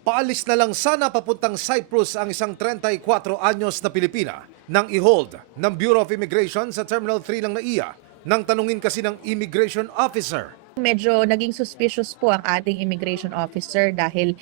Paalis na lang sana papuntang Cyprus ang isang 34 anyos na Pilipina nang i-hold ng Bureau of Immigration sa Terminal 3 ng NAIA nang tanungin kasi ng immigration officer. Medyo naging suspicious po ang ating immigration officer dahil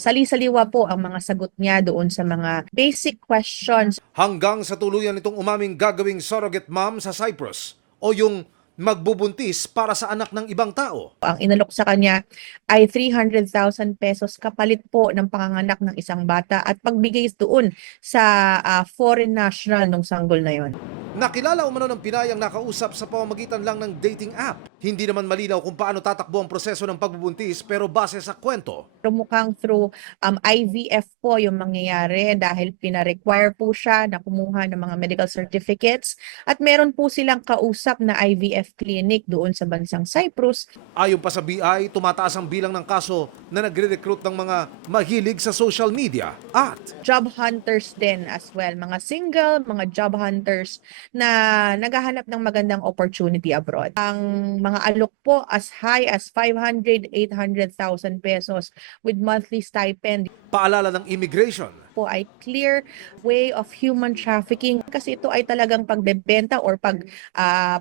sali-saliwa po ang mga sagot niya doon sa mga basic questions. Hanggang sa tuluyan itong umaming gagawing surrogate mom sa Cyprus o yung magbubuntis para sa anak ng ibang tao. Ang inalok sa kanya ay 300,000 pesos kapalit po ng panganganak ng isang bata at pagbigay doon sa foreign national ng sanggol na yon. Nakilala umano ng Pinay ang nakausap sa pamamagitan lang ng dating app. Hindi naman malinaw kung paano tatakbo ang proseso ng pagbubuntis pero base sa kwento, Mukhang through IVF po yung mangyayari dahil pina-require po siya na kumuha ng mga medical certificates at meron po silang kausap na IVF clinic doon sa bansang Cyprus. ayon pa sa BI, tumataas ang bilang ng kaso na nagre-recruit ng mga mahilig sa social media at Job hunters din as well, mga single, mga job hunters na naghahanap ng magandang opportunity abroad. Ang mga alok po as high as 500, 800,000 pesos with monthly stipend paalala ng immigration. po ay clear way of human trafficking kasi ito ay talagang pagbebenta or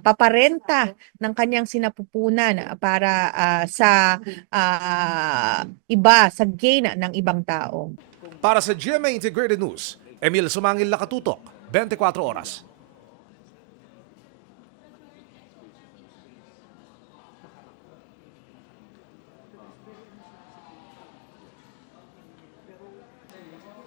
paparenta ng kanyang sinapupunan para sa iba, sa gain ng ibang tao. Para sa GMA Integrated News, Emil Sumangil, Nakatutok, 24 Oras.